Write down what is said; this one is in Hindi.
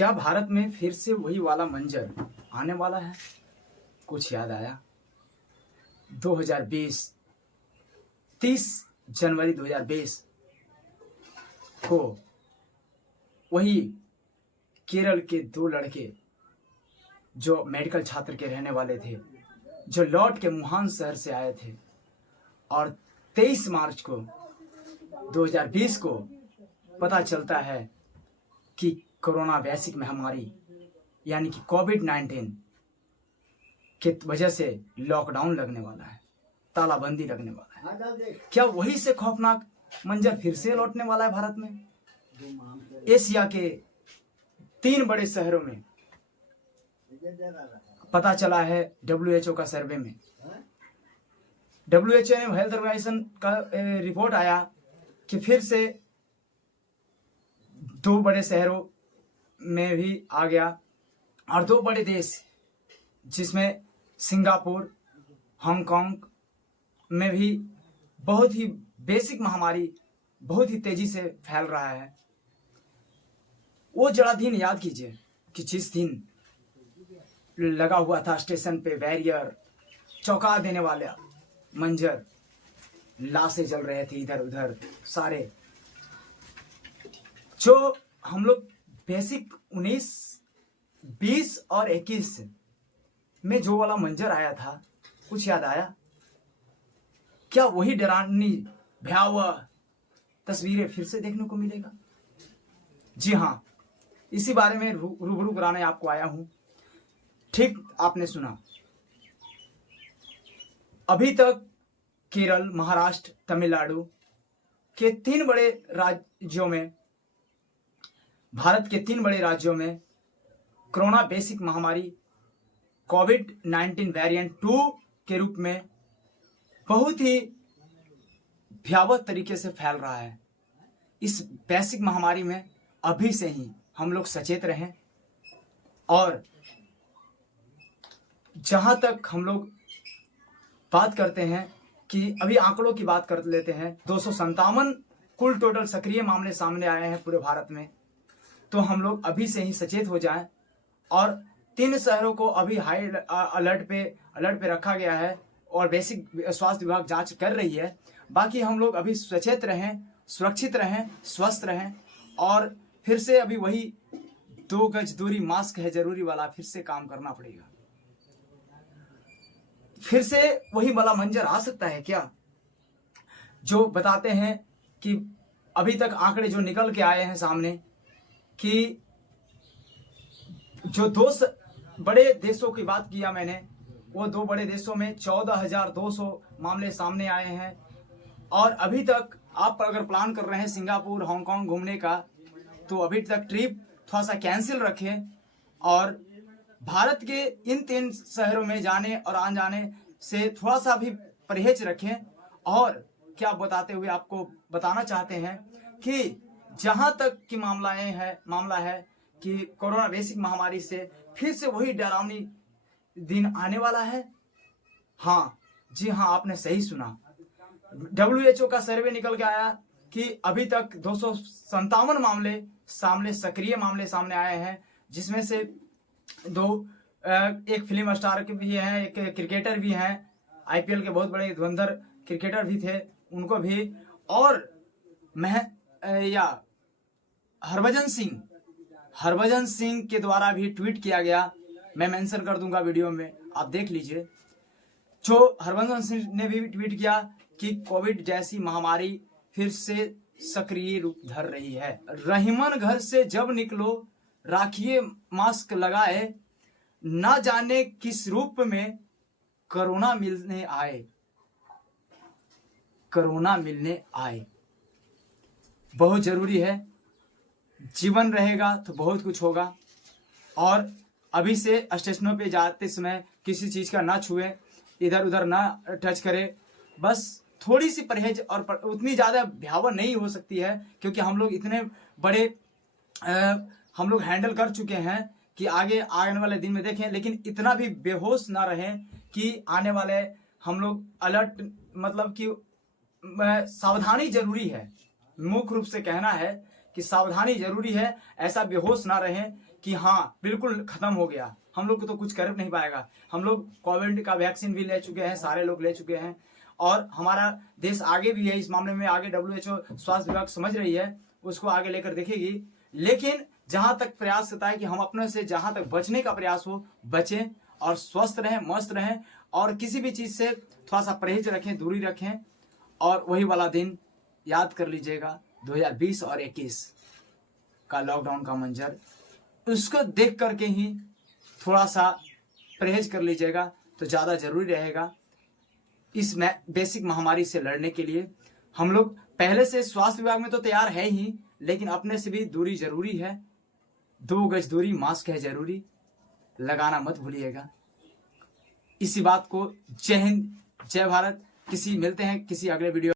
क्या भारत में फिर से वही वाला मंजर आने वाला है? कुछ याद आया 2020 30 जनवरी 2020 को वही केरल के दो लड़के जो मेडिकल छात्र के रहने वाले थे, जो लौट के वुहान शहर से आए थे, और 23 मार्च को 2020 को पता चलता है कि कोरोना वैश्विक महामारी यानी कि कोविड-19 के वजह से लॉकडाउन लगने वाला है, तालाबंदी लगने वाला है। क्या वही से खौफनाक मंजर फिर से लौटने वाला है भारत में? एशिया के 3 बड़े शहरों में पता चला है WHO का सर्वे में, WHO ने हेल्थ ऑर्गेनाइजेशन का रिपोर्ट आया कि फिर से 2 बड़े शहरों में भी आ गया, और 2 बड़े देश जिसमें सिंगापुर, हांगकांग में भी बहुत ही बेसिक महामारी बहुत ही तेजी से फैल रहा है। वो जरा दिन याद कीजिए कि जिस दिन लगा हुआ था स्टेशन पे बैरियर, चौंका देने वाला मंजर, लाशें जल रहे थे इधर उधर सारे, जो हम लोग बेसिक 19, 20 और 21 में जो वाला मंजर आया था, कुछ याद आया? क्या वही डरावनी भयावह तस्वीरें फिर से देखने को मिलेगा? जी हाँ, इसी बारे में रूबरू कराने आपको आया हूं। ठीक आपने सुना, अभी तक केरल, महाराष्ट्र, तमिलनाडु के 3 बड़े राज्यों में, भारत के 3 बड़े राज्यों में कोरोना बेसिक महामारी कोविड-19 वेरिएंट 2 के रूप में बहुत ही भयावह तरीके से फैल रहा है। इस वैश्विक महामारी में अभी से ही हम लोग सचेत रहें, और जहां तक हम लोग बात करते हैं कि अभी आंकड़ों की बात कर लेते हैं, 257 कुल टोटल सक्रिय मामले सामने आए हैं पूरे भारत में। तो हम लोग अभी से ही सचेत हो जाएं, और 3 शहरों को अभी हाई अलर्ट पे रखा गया है, और बेसिक स्वास्थ्य विभाग जांच कर रही है। बाकी हम लोग अभी सचेत रहें, सुरक्षित रहें, स्वस्थ रहें, और फिर से अभी वही 2 गज दूरी, मास्क है जरूरी वाला फिर से काम करना पड़ेगा। फिर से वही वाला मंजर आ सकता है क्या? जो बताते हैं कि अभी तक आंकड़े जो निकल के आए हैं सामने, कि जो 2 बड़े देशों की बात किया मैंने, वो 2 बड़े देशों में 14,200 मामले सामने आए हैं। और अभी तक आप अगर प्लान कर रहे हैं सिंगापुर, हांगकांग घूमने का, तो अभी तक ट्रिप थोड़ा सा कैंसिल रखें, और भारत के इन 3 शहरों में जाने और आने जाने से थोड़ा सा भी परहेज रखें। और क्या बताते हुए आपको बताना चाहते हैं कि जहां तक की मामला है कि कोरोना वैश्विक महामारी से फिर से वही डरावनी दिन आने वाला है। हाँ, जी हाँ, आपने सही सुना। WHO का सर्वे निकल के आया कि अभी तक 257 मामले सक्रिय मामले सामने आए हैं, जिसमें से 2 एक फिल्म स्टार के भी हैं, एक क्रिकेटर भी हैं, IPL के बहुत बड़े धुरंधर क्रिकेटर भी थे, उनको भी, और हरभजन सिंह के द्वारा भी ट्वीट किया गया। मैं मेंशन कर दूंगा वीडियो में, आप देख लीजिए। जो हरभजन सिंह ने भी ट्वीट किया कि कोविड जैसी महामारी फिर से सक्रिय रूप धर रही है। रहीमन घर से जब निकलो राखिए मास्क लगाए, ना जाने किस रूप में कोरोना मिलने आए। बहुत जरूरी है, जीवन रहेगा तो बहुत कुछ होगा। और अभी से स्टेशनों पे जाते समय किसी चीज का ना छुए, इधर उधर ना टच करे, बस थोड़ी सी परहेज, और उतनी ज्यादा भयावह नहीं हो सकती है, क्योंकि हम लोग इतने बड़े हम लोग हैंडल कर चुके हैं कि आगे आने वाले दिन में देखें। लेकिन इतना भी बेहोश ना रहें कि आने वाले हम लोग अलर्ट, मतलब कि सावधानी जरूरी है। मुख्य रूप से कहना है कि सावधानी जरूरी है, ऐसा बेहोश ना रहें कि हाँ बिल्कुल खत्म हो गया, हम लोग को तो कुछ कर नहीं पाएगा। हम लोग कोविड का वैक्सीन भी ले चुके हैं, सारे लोग ले चुके हैं, और हमारा देश आगे भी है इस मामले में। आगे WHO स्वास्थ्य विभाग समझ रही है, उसको आगे लेकर देखेगी। लेकिन जहां तक प्रयास होता है कि हम अपने से जहां तक बचने का प्रयास हो बचें, और स्वस्थ रहें, मस्त रहें, और किसी भी चीज से थोड़ा सा परहेज रखें, दूरी रखें। और वही वाला दिन याद कर लीजिएगा 2020 और 21 का लॉकडाउन का मंजर, उसको देख करके ही थोड़ा सा परहेज कर लीजिएगा तो ज़्यादा जरूरी रहेगा इस बेसिक महामारी से लड़ने के लिए। हम लोग पहले से स्वास्थ्य विभाग में तो तैयार है ही, लेकिन अपने से भी दूरी जरूरी है। 2 गज दूरी, मास्क है जरूरी, लगाना मत भूलिएगा। इसी बात को जय हिंद, जय भारत। मिलते हैं किसी अगले वीडियो